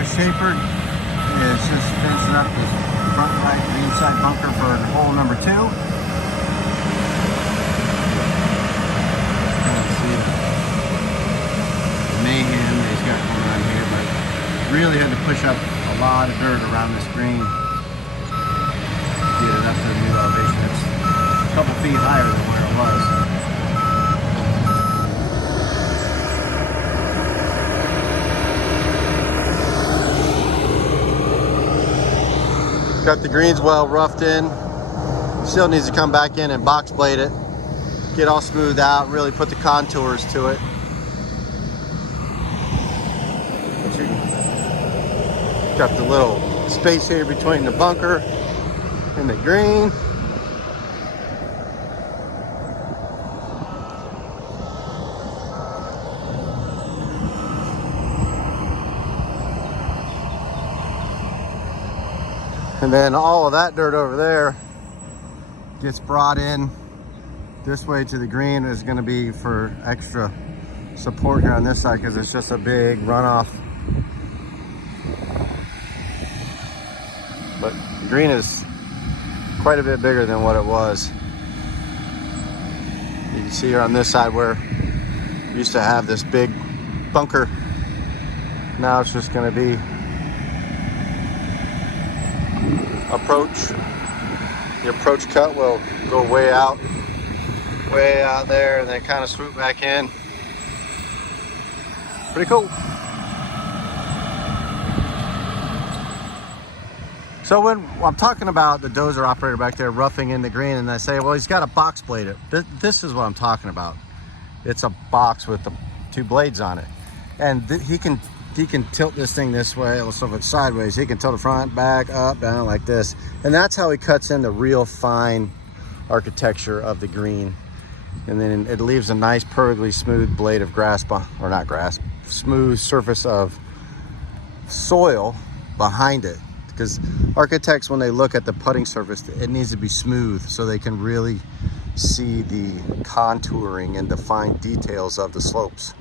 Travis Shepard is just finishing up his front right green side bunker for hole number 2. See the mayhem that he's got going on here, but really had to push up a lot of dirt around this green. Get it up to the new elevation. It's a couple feet higher than where it was. Got the greens well roughed in. Still needs to come back in and box blade it. Get all smoothed out, really put the contours to it. Got the little space here between the bunker and the green. And then all of that dirt over there gets brought in this way to the green. Is going to be for extra support here on this side because it's just a big runoff. But the green is quite a bit bigger than what it was. You can see here on this side where we used to have this big bunker. Now it's just going to be approach. The approach cut will go way out there and then kind of swoop back in. Pretty cool. So when I'm talking about the dozer operator back there roughing in the green and I say, well, he's got a box blade it. This is what I'm talking about. It's a box with the 2 blades on it. And he can tilt this thing this way, so if it's sideways, he can tilt it front, back, up, down like this. And that's how he cuts in the real fine architecture of the green. And then it leaves a nice, perfectly smooth blade of grass, or not grass, smooth surface of soil behind it. Because architects, when they look at the putting surface, it needs to be smooth so they can really see the contouring and the fine details of the slopes.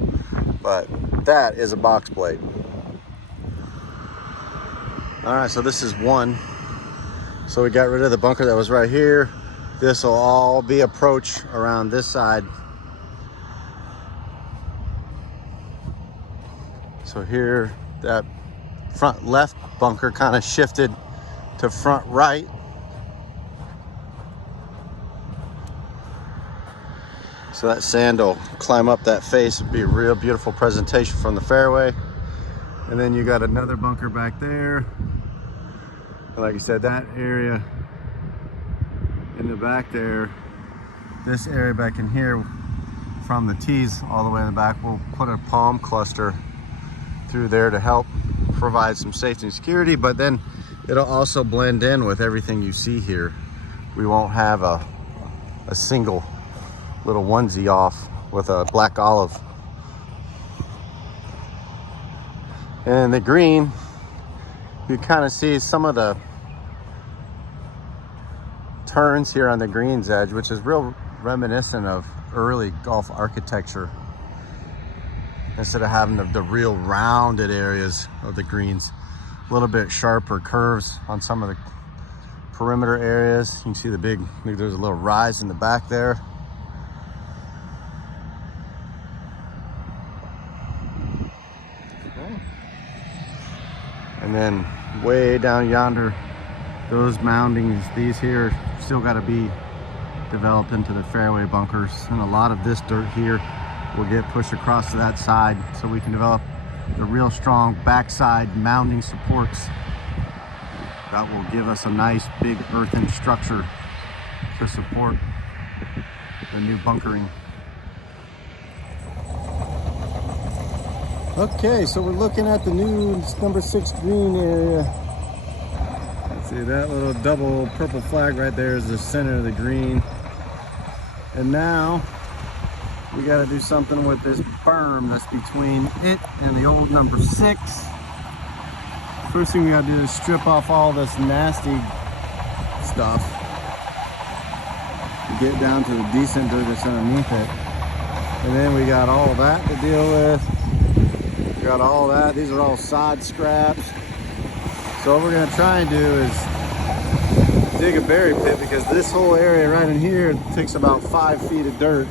But that is a box blade. All right, so this is one. So we got rid of the bunker that was right here. This will all be approach around this side. So here, that front left bunker kind of shifted to front right. So that sand will climb up that face. It'd be a real beautiful presentation from the fairway. And then you got another bunker back there. And like I said, that area in the back there, this area back in here from the tees all the way in the back, we'll put a palm cluster through there to help provide some safety and security, but then it'll also blend in with everything you see here. We won't have a single little onesie off with a black olive. And the green, you kind of see some of the turns here on the green's edge, which is real reminiscent of early golf architecture. Instead of having the real rounded areas of the greens, a little bit sharper curves on some of the perimeter areas. You can see the big, there's a little rise in the back there. Okay. And then way down yonder, those moundings, these here, still got to be developed into the fairway bunkers. And a lot of this dirt here will get pushed across to that side so we can develop the real strong backside mounding supports that will give us a nice big earthen structure to support the new bunkering. Okay, so we're looking at the new number 6 green area. See that little double purple flag right there is the center of the green. And now we got to do something with this berm that's between it and the old number 6. First thing we got to do is strip off all this nasty stuff to get down to the decent dirt that's underneath it. And then we got all that to deal with. We got all that. These are all sod scraps. So what we're gonna try and do is dig a bury pit, because this whole area right in here takes about 5 feet of dirt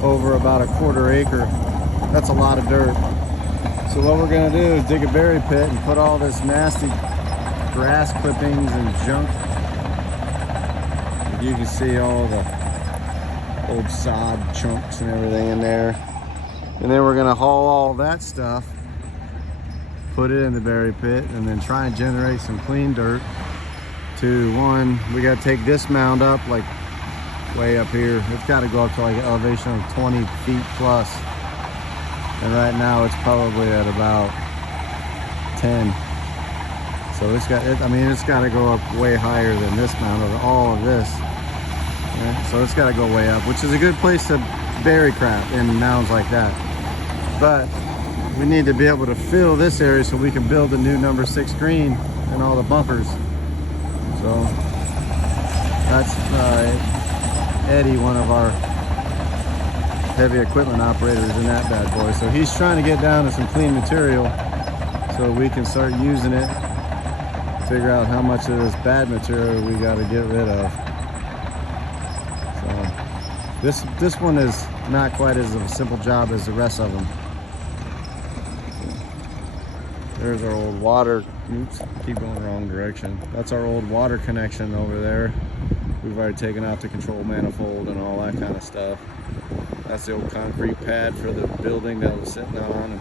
over about a 1/4 acre. That's a lot of dirt. So what we're gonna do is dig a bury pit and put all this nasty grass clippings and junk. You can see all the old sod chunks and everything in there. And then we're gonna haul all that stuff, put it in the bury pit, and then try and generate some clean dirt. To one, we gotta take this mound up like way up here. It's gotta go up to like an elevation of 20 feet plus. And right now it's probably at about 10. So it's got, it's gotta go up way higher than this mound of all of this. Yeah, so it's gotta go way up, which is a good place to bury crap in mounds like that. But we need to be able to fill this area so we can build a new number 6 green and all the bunkers. So that's Eddie, one of our heavy equipment operators in that bad boy. So he's trying to get down to some clean material so we can start using it, figure out how much of this bad material we got to get rid of. So this one is not quite as a simple job as the rest of them. There's our old water. Oops, keep going the wrong direction. That's our old water connection over there. We've already taken out the control manifold and all that kind of stuff. That's the old concrete pad for the building that was sitting on.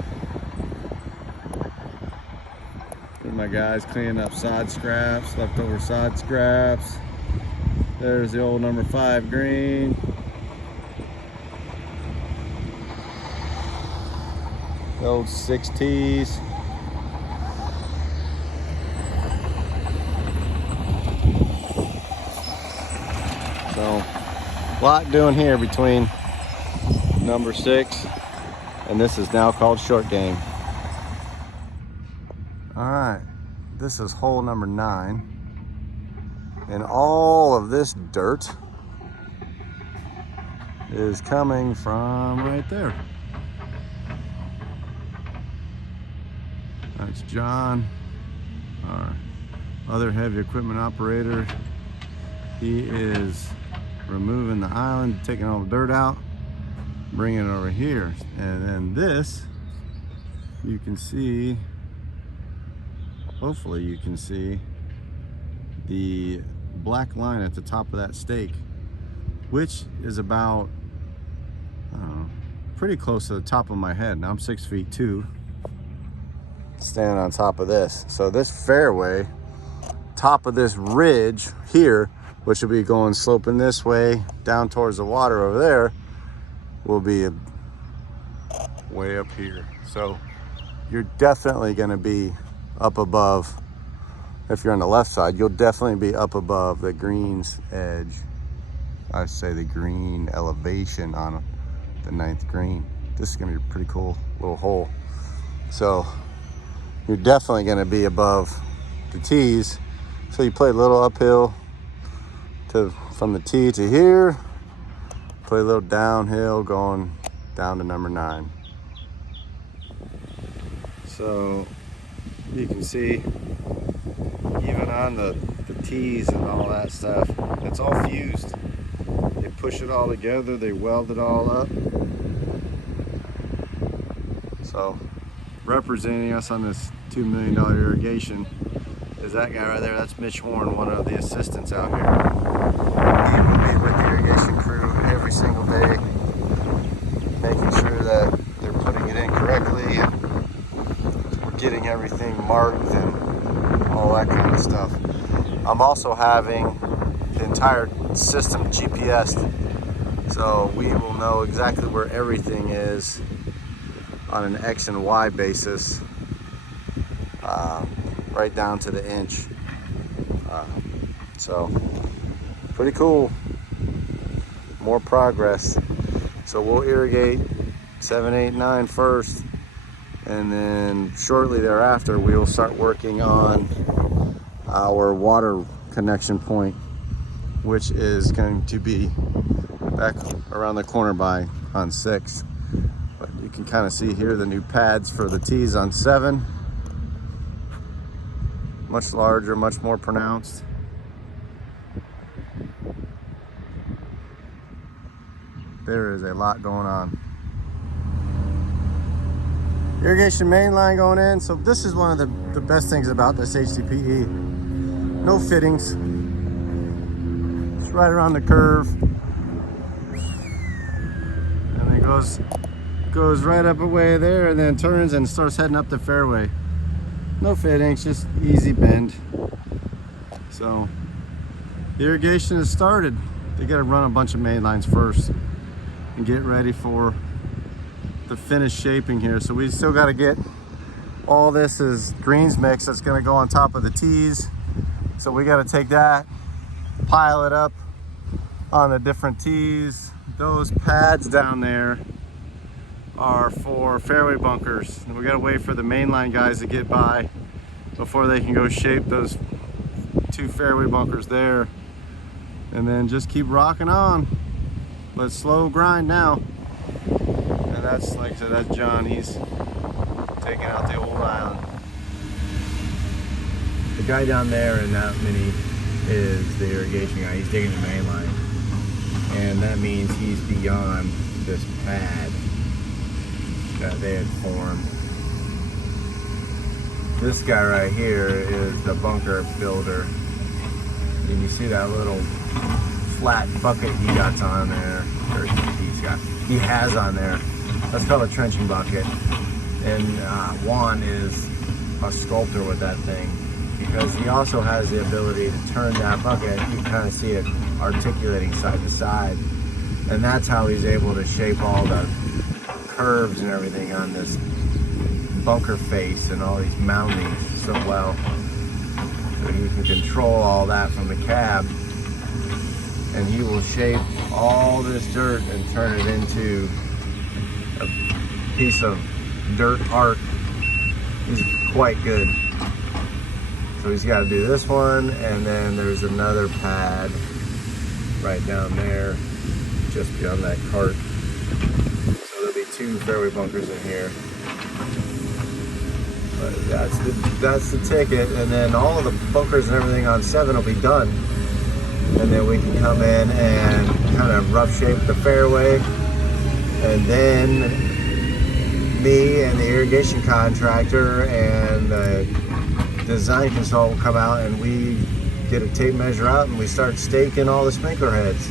And my guys cleaning up sod scraps, leftover sod scraps. There's the old number 5 green. The old 6 T's. So, a lot doing here between number 6 and this is now called short game. All right, this is hole number 9, and all of this dirt is coming from right there. That's John, our other heavy equipment operator. He is removing the island, taking all the dirt out, bringing it over here. And then this, you can see, hopefully you can see the black line at the top of that stake, which is about, I don't know, pretty close to the top of my head. Now I'm 6 feet 2, standing on top of this. So this fairway, top of this ridge here, which will be going sloping this way down towards the water over there, will be way up here. So you're definitely going to be up above. If you're on the left side, you'll definitely be up above the green's edge. I say the green elevation on the 9th green. This is going to be a pretty cool little hole. So you're definitely going to be above the tees. So you play a little uphill from the tee to here, play a little downhill going down to number 9. So you can see even on the tees and all that stuff, it's all fused. They push it all together, they weld it all up. So representing us on this $2 million irrigation is that guy right there. That's Mitch Horn, one of the assistants out here. He will be with the irrigation crew every single day, making sure that they're putting it in correctly and we're getting everything marked and all that kind of stuff. I'm also having the entire system GPS'd, so we will know exactly where everything is on an X and Y basis, right down to the inch. So pretty cool. More progress. So we'll irrigate 7, 8, 9 first, and then shortly thereafter we will start working on our water connection point, which is going to be back around the corner on 6. But you can kind of see here the new pads for the tees on 7. Much larger, much more pronounced. There is a lot going on. Irrigation main line going in. So this is one of the best things about this HDPE. No fittings. It's right around the curve. And it goes right up away there and then turns and starts heading up the fairway. No fittings, just easy bend. So the irrigation has started. They got to run a bunch of main lines first and get ready for the finished shaping here. So we still got to get all this is greens mix that's going to go on top of the tees. So we got to take that, pile it up on the different tees. Those pads down there are for fairway bunkers. And we got to wait for the mainline guys to get by before they can go shape those 2 fairway bunkers there. And then just keep rocking on. But slow grind now. And that's, like I said, that's John. He's taking out the old island. The guy down there in that mini is the irrigation guy. He's digging the main line. And that means he's beyond this pad that they had formed. This guy right here is the bunker builder. And you see that little flat bucket he got on there, or he has on there. That's called a trenching bucket. And Juan is a sculptor with that thing because he also has the ability to turn that bucket. You can kind of see it articulating side to side. And that's how he's able to shape all the curves and everything on this bunker face and all these moundings so well. So he can control all that from the cab, and he will shape all this dirt and turn it into a piece of dirt art. He's quite good. So he's got to do this one, and then there's another pad right down there just beyond that cart. So there'll be 2 fairway bunkers in here. But that's the ticket, and then all of the bunkers and everything on 7 will be done. And then we can come in and kind of rough shape the fairway. And then me and the irrigation contractor and the design consultant come out and we get a tape measure out and we start staking all the sprinkler heads,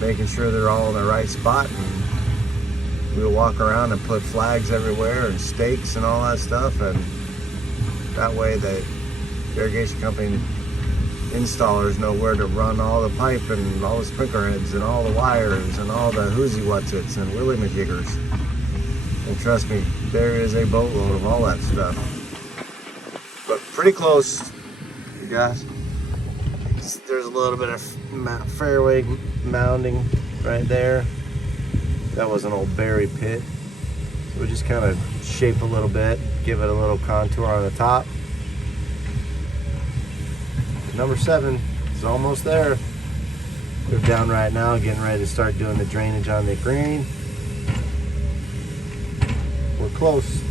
making sure they're all in the right spot. And we'll walk around and put flags everywhere and stakes and all that stuff, and that way the irrigation company installers know where to run all the pipe and all the sprinkler heads and all the wires and all the whoozy whatsits and willy majiggers. And trust me, there is a boatload of all that stuff. But pretty close, you guys. There's a little bit of fairway mounding right there. That was an old berry pit. So we just kind of shape a little bit, give it a little contour on the top. Number 7 is almost there. We're down right now, getting ready to start doing the drainage on the green. We're close.